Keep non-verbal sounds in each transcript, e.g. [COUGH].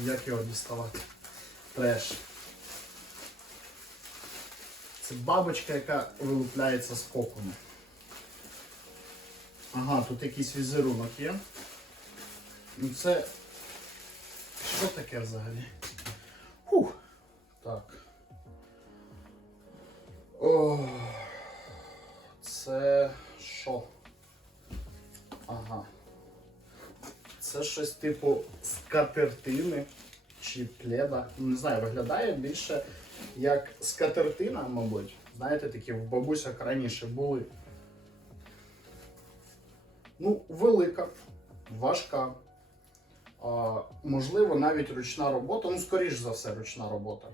Як його діставати? Треш. Це бабочка, яка вилупляється з кокону. Ага, тут якийсь візерунок є. Ну це. Що таке взагалі? Фух. Так. О, це що? Ага. Це щось типу скатертини чи пледа. Не знаю, виглядає більше як скатертина, мабуть. Знаєте, такі в бабусях раніше були. Ну, велика, важка. А, можливо, навіть ручна робота. Ну, скоріш за все, ручна робота.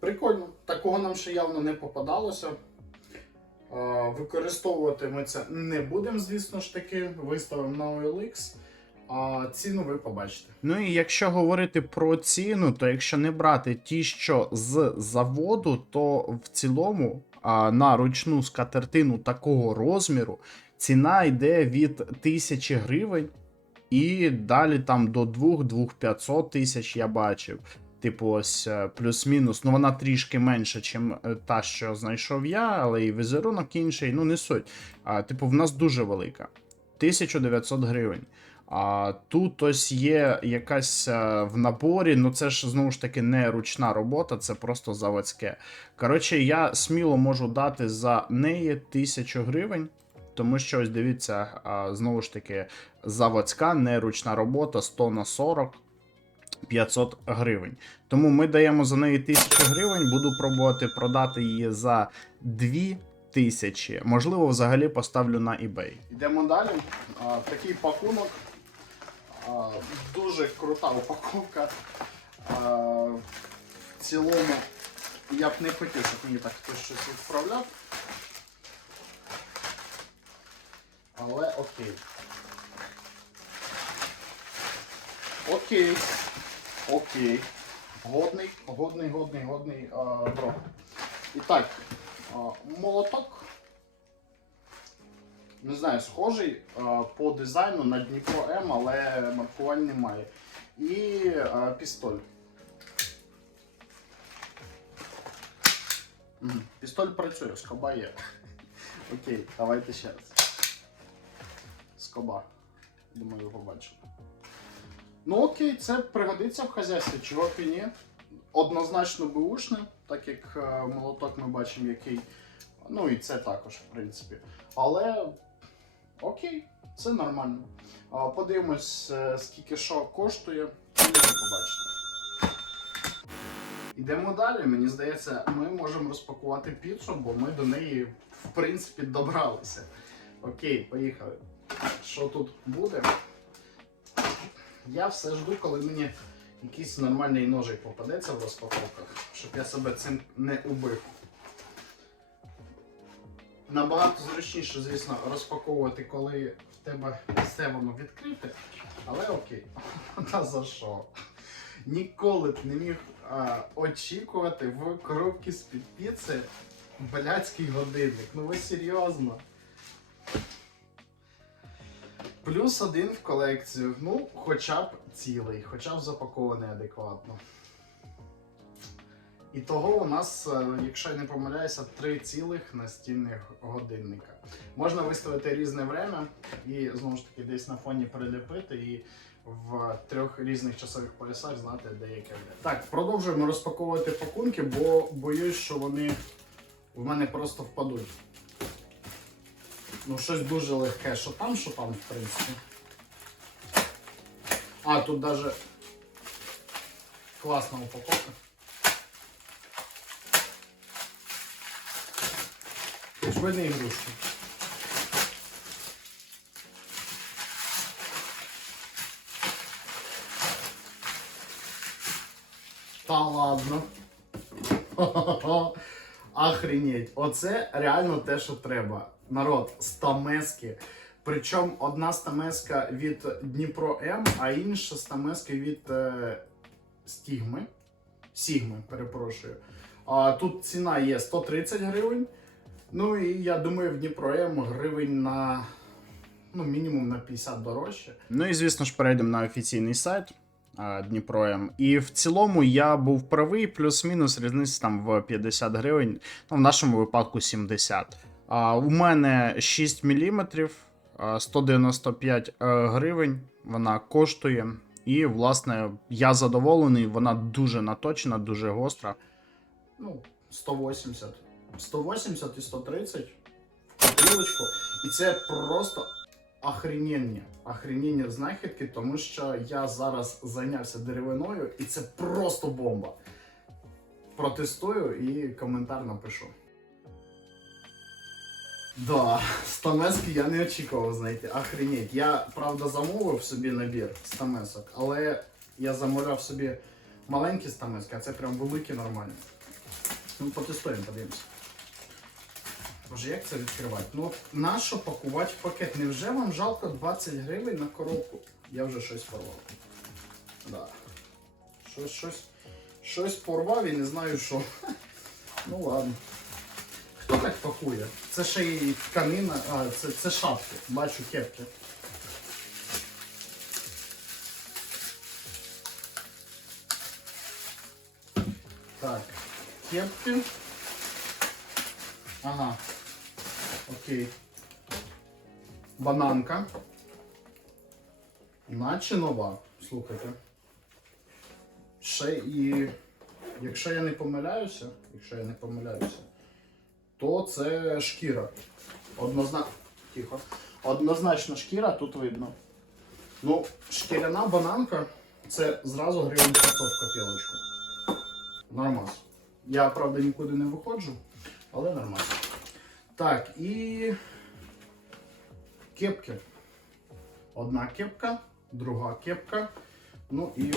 Прикольно. Такого нам ще явно не попадалося. Використовувати ми це не будемо, звісно ж таки. Виставимо на OLX. А ціну ви побачите. Ну і якщо говорити про ціну, то якщо не брати ті, що з заводу, то в цілому а, на ручну скатертину такого розміру ціна йде від 1000 гривень і далі там до 2-2500 тисяч я бачив. Типу, ось е, плюс-мінус. Ну вона трішки менша, ніж та, що знайшов я, але і візерунок інший, ну не суть. А, типу, в нас дуже велика. 1900 гривень. А тут ось є якась е, в наборі, ну це ж знову ж таки не ручна робота, це просто заводське. Коротше, я сміло можу дати за неї 1000 гривень. Тому що ось дивіться, знову ж таки, заводська, не ручна робота 100 на 40 500 гривень. Тому ми даємо за неї 1000 гривень, буду пробувати продати її за 2000. Можливо, взагалі поставлю на eBay. Йдемо далі. Такий пакунок. Дуже крута упаковка. В цілому я б не хотів, щоб мені так хтось щось відправляв. Але окей. Окей. Окей. Годний, годний, годний, годний а. І так, молоток. Не знаю, схожий а, по дизайну на Дніпро М, але маркувань немає. І а, пістоль. Пістоль працює, скоба є. [LAUGHS] Окей, давайте ще раз. Скоба. Думаю, його бачили. Ну окей, це пригодиться в хазяйстві, чого б і ні. Однозначно бушне, так як е, молоток ми бачимо, який. Ну і це також, в принципі. Але окей, це нормально. Подивимось, е, скільки що коштує, і побачите. Йдемо далі. Мені здається, ми можемо розпакувати піцу, бо ми до неї, в принципі, добралися. Окей, поїхали. Що тут буде? Я все жду, коли мені якийсь нормальний ножик попадеться в розпаковках, щоб я себе цим не убив. Набагато зручніше, звісно, розпаковувати, коли в тебе все воно відкрите, але окей. [LAUGHS] Та за що? Ніколи б не міг а, очікувати в коробці з-під піци блядський годинник. Ну ви серйозно? Плюс один в колекцію. Ну, хоча б цілий, хоча б запакований адекватно. І того у нас, е, якщо я не помиляюся, три цілих настінних годинника. Можна виставити різне время і знову ж таки десь на фоні приліпити і в трьох різних часових поясах знати, де яке. Так, продовжуємо розпаковувати пакунки, бо боюсь, що вони в мене просто впадуть. Ну, щось дуже легке, що там, що там, в принципі. А, тут даже класна упаковка. Швидні ігрушки. Та ладно. [LAUGHS] Охренеть. Оце реально те, що треба. Народ, стамески. Причому одна стамеска від Дніпро М, а інша стамеска від е, Стігми. Сігми, перепрошую. А, тут ціна є 130 гривень. Ну і я думаю, в Дніпро М гривень на ну, мінімум на 50 дорожче. Ну і звісно ж перейдемо на офіційний сайт. Дніпроєм. І в цілому я був правий, плюс-мінус різниця там в 50 гривень, ну в нашому випадку 70. А, у мене 6 мм, 195 е, гривень вона коштує. І, власне, я задоволений, вона дуже наточена, дуже гостра. Ну, 180. 180 і 130 в копілочку. І це просто охрененні, охрененні знахідки, тому що я зараз зайнявся деревиною, і це просто бомба. Протестую і коментар напишу. Да, стамески я не очікував знайти. Охренеть. Я, правда, замовив собі набір стамесок, але я замовляв собі маленькі стамески, а це прям великі нормальні. Ну, потестуємо, подивимося. Боже, як це відкривати? Ну, нащо пакувати в пакет? Невже вам жалко 20 гривень на коробку? Я вже щось порвав. Да. Щось, щось, щось порвав і не знаю що. [LAUGHS] Ну ладно. Хто так пакує? Це ще й тканина, а, це, це шапки. Бачу кепки. Так, кепки. Ага. Окей. Бананка. Наче нова. Слухайте. Ще і. Якщо я не помиляюся, якщо я не помиляюся, то це шкіра. Однозначно. Тихо. Однозначно шкіра, тут видно. Ну, шкіряна бананка це зразу гривень 500 в копілочку. Нормас. Я, правда, нікуди не виходжу, але нормально. Так, і кепки. Одна кепка, друга кепка. Ну і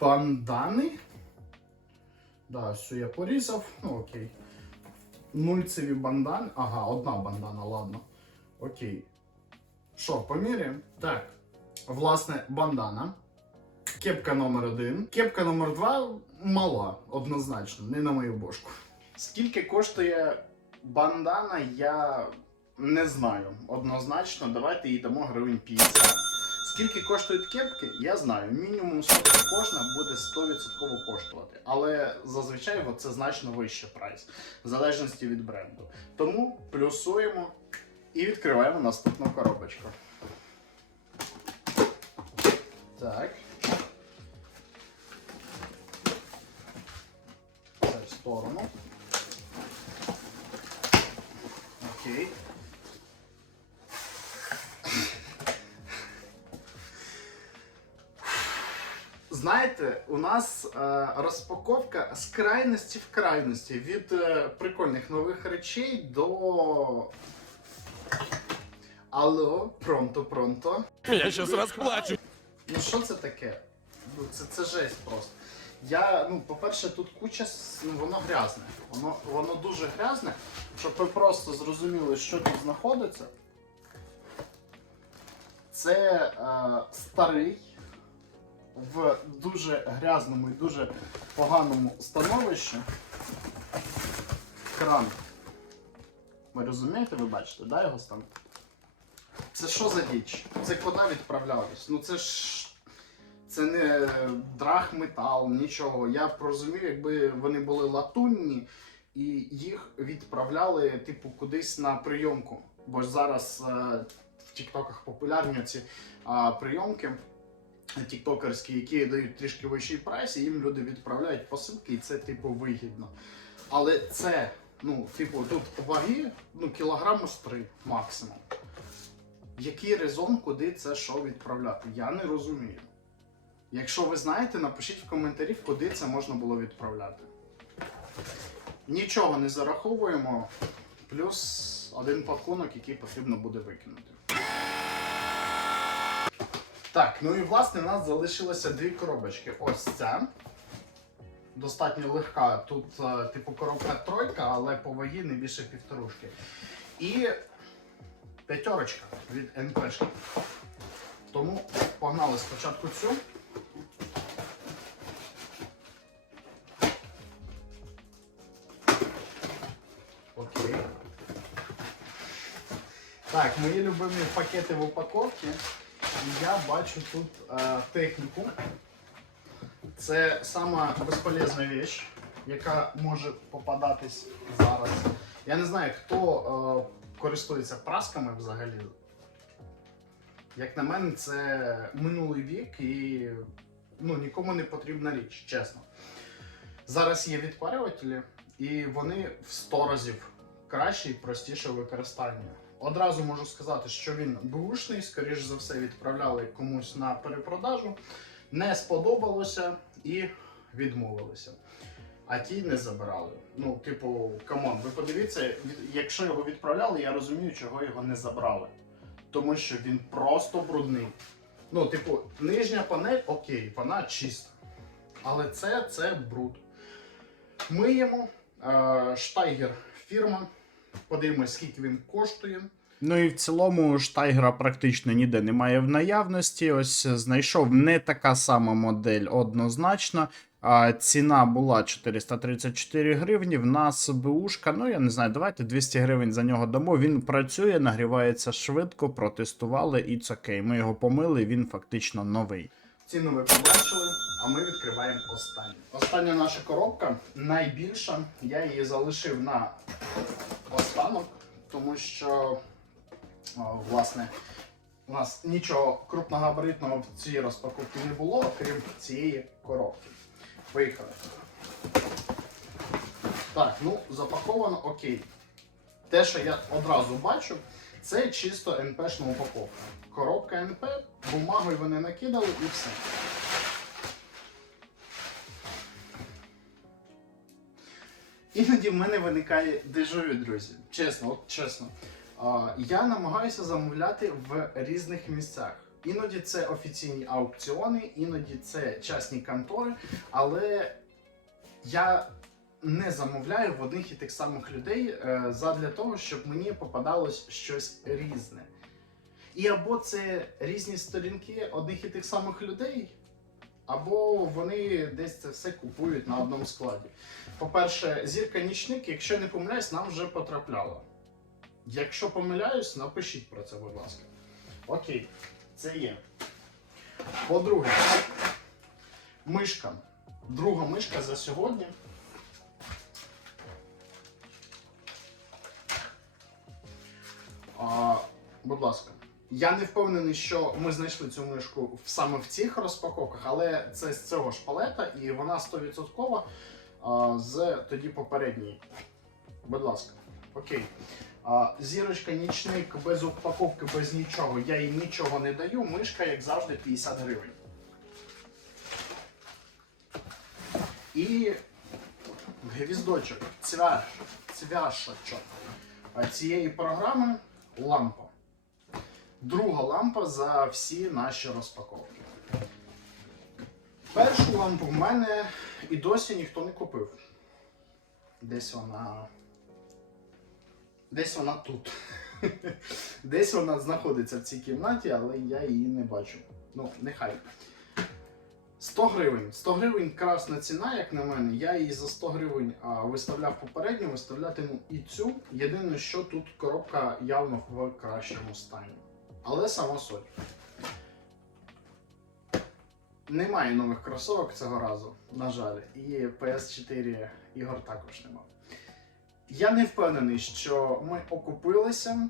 бандани. Да, все я порізав. Ну окей. Нульцеві бандани. Ага, одна бандана, ладно. Окей. Що, поміряємо? Так. Власне, бандана. Кепка номер один. Кепка номер два мала, однозначно, не на мою бошку. Скільки коштує бандана, я не знаю. Однозначно, давайте їй дамо гривень 50. Скільки коштують кепки, я знаю. Мінімум 100 кожна буде 100% коштувати. Але зазвичай це значно вищий прайс, в залежності від бренду. Тому плюсуємо і відкриваємо наступну коробочку. Так. Це в сторону. Окей. Знаєте, у нас е, розпаковка з крайності в крайності від е, прикольних нових речей до. Алло, пронто, пронто. Я сейчас расплачу. Ну що це таке? Ну, це, це жесть просто. Я, ну, по-перше, тут куча, ну, воно грязне. Воно, воно дуже грязне, щоб ви просто зрозуміли, що тут знаходиться. Це е, старий в дуже грязному і дуже поганому становищі кран. Ви розумієте, ви бачите, да, його стан? Це що за діч? Це куди відправлялись? Ну це ж. Це не драгметал, нічого. Я б розумів, якби вони були латунні і їх відправляли, типу, кудись на прийомку. Бо ж зараз е, в Тіктоках популярні ці е, прийомки тіктокерські, які дають трішки вищий прайс, і їм люди відправляють посилки, і це, типу, вигідно. Але це, ну, типу, тут ваги ну, кілограму з три максимум. Який резон, куди це що відправляти? Я не розумію. Якщо ви знаєте, напишіть в коментарі, куди це можна було відправляти. Нічого не зараховуємо, плюс один пакунок, який потрібно буде викинути. Так, ну і власне в нас залишилося дві коробочки. Ось ця. Достатньо легка. Тут, е, типу, коробка тройка, але по вагі не більше півторушки. І п'ятерочка від НПшки. Тому погнали спочатку цю. Так, мої любимі пакети в упаковці. я бачу тут е, техніку. Це сама безполезна річ, яка може попадатись зараз. Я не знаю, хто е, користується прасками взагалі. Як на мене, це минулий вік і ну, нікому не потрібна річ, чесно. Зараз є відпарювателі, і вони в 100 разів краще і простіше в використанні. Одразу можу сказати, що він бушний, скоріш за все, відправляли комусь на перепродажу. Не сподобалося і відмовилися. А ті не забирали. Ну, типу, камон, ви подивіться, якщо його відправляли, я розумію, чого його не забрали. Тому що він просто брудний. Ну, типу, нижня панель, окей, вона чиста. Але це, це бруд. Миємо. Е, Штайгер фірма. Подивимось, скільки він коштує. Ну і в цілому штайгера практично ніде немає в наявності. Ось знайшов не така сама модель однозначно. А ціна була 434 гривні. В нас БУшка, ну я не знаю, давайте 200 гривень за нього дамо. Він працює, нагрівається швидко, протестували і це окей. Ми його помили, він фактично новий. Ціну ви побачили, а ми відкриваємо останню. Остання наша коробка найбільша. Я її залишив на останок, тому що, власне, у нас нічого крупногабаритного в цій розпаковці не було, крім цієї коробки. Поїхали. Так, ну запаковано окей. Те, що я одразу бачу, це чисто НПшна упаковка. Коробка НП, бумагою вони накидали і все. Іноді в мене виникає дежавю, друзі. Чесно, от чесно. Я намагаюся замовляти в різних місцях. Іноді це офіційні аукціони, іноді це частні контори, але я не замовляю в одних і тих самих людей е, задля того, щоб мені попадалось щось різне. І або це різні сторінки одних і тих самих людей, або вони десь це все купують на одному складі. По-перше, зірка нічник, якщо не помиляюсь, нам вже потрапляла. Якщо помиляюсь, напишіть про це, будь ласка. Окей, це є. По-друге, мишка. Друга мишка за сьогодні. А, будь ласка. Я не впевнений, що ми знайшли цю мишку саме в цих розпаковках, але це з цього шпалета, і вона 100% з тоді попередньої. Будь ласка. Окей. Зірочка нічник без упаковки, без нічого. Я їй нічого не даю. Мишка, як завжди, 50 гривень. І гвіздочок, цвяш, цвяшочок цієї програми лампа. Друга лампа за всі наші розпаковки. Першу лампу в мене і досі ніхто не купив. Десь вона. Десь вона тут. [LAUGHS] Десь вона знаходиться в цій кімнаті, але я її не бачу. Ну, нехай. 100 гривень. 100 гривень красна ціна, як на мене. Я її за 100 гривень а, виставляв попередньо, виставлятиму і цю. Єдине, що тут коробка явно в кращому стані. Але сама суть. Немає нових кросовок цього разу, на жаль, і PS4 ігор також нема. Я не впевнений, що ми окупилися.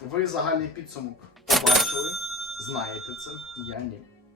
Ви загальний підсумок побачили, знаєте це, я ні.